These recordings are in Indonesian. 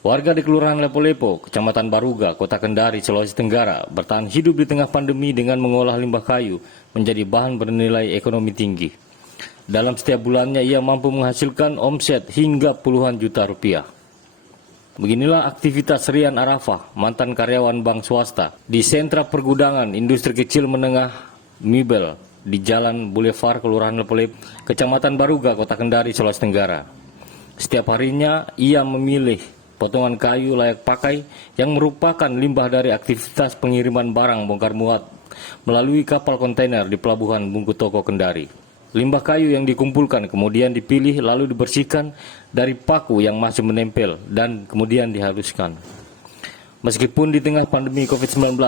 Warga di Kelurahan Lepo-Lepo, Kecamatan Baruga, Kota Kendari, Sulawesi Tenggara bertahan hidup di tengah pandemi dengan mengolah limbah kayu menjadi bahan bernilai ekonomi tinggi. Dalam setiap bulannya ia mampu menghasilkan omset hingga puluhan juta rupiah. Beginilah aktivitas Rian Arafah, mantan karyawan bank swasta, di sentra pergudangan industri kecil menengah Mibel di Jalan Boulevard Kelurahan Lepo-Lepo, Kecamatan Baruga, Kota Kendari, Sulawesi Tenggara. Setiap harinya ia memilih potongan kayu layak pakai yang merupakan limbah dari aktivitas pengiriman barang bongkar muat melalui kapal kontainer di Pelabuhan Bungkutoko Kendari. Limbah kayu yang dikumpulkan kemudian dipilih lalu dibersihkan dari paku yang masih menempel dan kemudian dihaluskan. Meskipun di tengah pandemi COVID-19,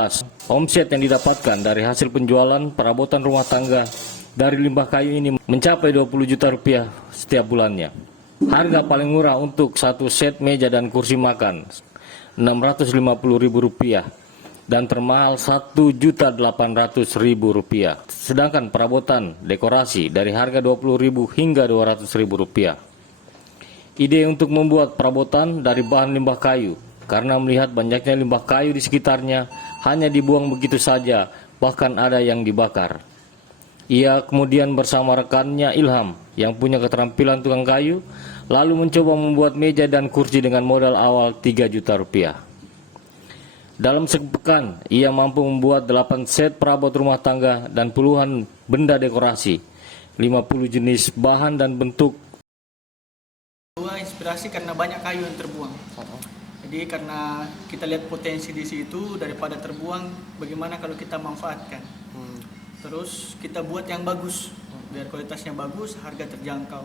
omset yang didapatkan dari hasil penjualan perabotan rumah tangga dari limbah kayu ini mencapai 20 juta rupiah setiap bulannya. Harga paling murah untuk satu set meja dan kursi makan Rp650.000 dan termahal Rp1.800.000. Sedangkan perabotan dekorasi dari harga Rp20.000 hingga Rp200.000. Ide untuk membuat perabotan dari bahan limbah kayu karena melihat banyaknya limbah kayu di sekitarnya hanya dibuang begitu saja, bahkan ada yang dibakar. Ia kemudian bersama rekannya Ilham yang punya keterampilan tukang kayu, lalu mencoba membuat meja dan kursi dengan modal awal Rp3 juta. Dalam sepekan, ia mampu membuat 8 set perabot rumah tangga dan puluhan benda dekorasi, 50 jenis bahan dan bentuk. Inspirasi karena banyak kayu yang terbuang. Jadi karena kita lihat potensi di situ, daripada terbuang, bagaimana kalau kita manfaatkan. Terus kita buat yang bagus, biar kualitasnya bagus, harga terjangkau.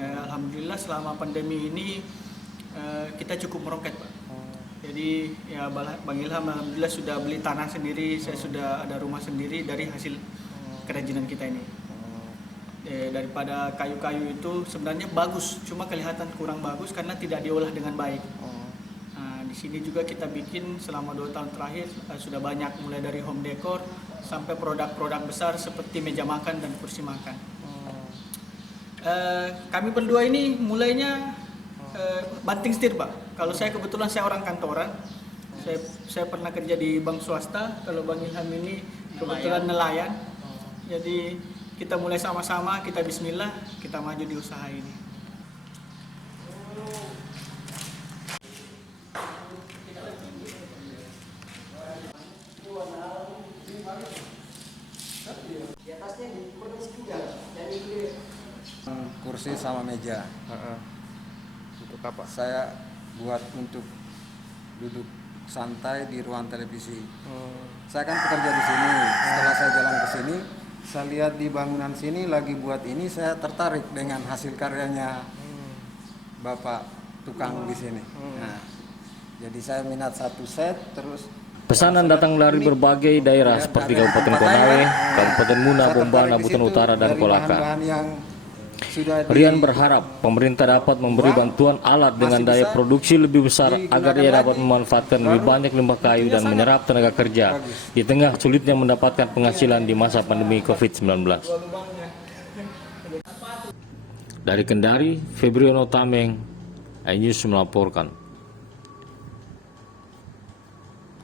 Alhamdulillah selama pandemi ini kita cukup meroket, Pak. Jadi ya Bang Ilham alhamdulillah sudah beli tanah sendiri, saya sudah ada rumah sendiri dari hasil kerajinan kita ini. Daripada kayu-kayu itu sebenarnya bagus, cuma kelihatan kurang bagus karena tidak diolah dengan baik. Di sini juga kita bikin selama 2 tahun terakhir sudah banyak, mulai dari home decor sampai produk-produk besar seperti meja makan dan kursi makan. Kami berdua ini mulainya banting setir, Pak. Kalau saya kebetulan saya orang kantoran, saya pernah kerja di bank swasta. Kalau Bang Ilham ini kebetulan nelayan. Jadi kita mulai sama-sama, kita bismillah, kita maju di usaha ini. Kursi sama meja. Untuk apa? Saya buat untuk duduk santai di ruang televisi. Saya kan pekerja di sini. Setelah saya jalan ke sini, saya lihat di bangunan sini lagi buat ini, saya tertarik dengan hasil karyanya Bapak tukang di sini. Nah, jadi saya minat satu set terus. Pesanan datang dari berbagai daerah seperti Kabupaten Konawe, Kabupaten Muna, Bombana, Buton Utara, dan Kolaka. Rian berharap pemerintah dapat memberi bantuan alat dengan daya produksi lebih besar agar ia dapat memanfaatkan lebih banyak limbah kayu dan menyerap tenaga kerja di tengah sulitnya mendapatkan penghasilan di masa pandemi COVID-19. Dari Kendari, Febriono Tameng, iNews melaporkan.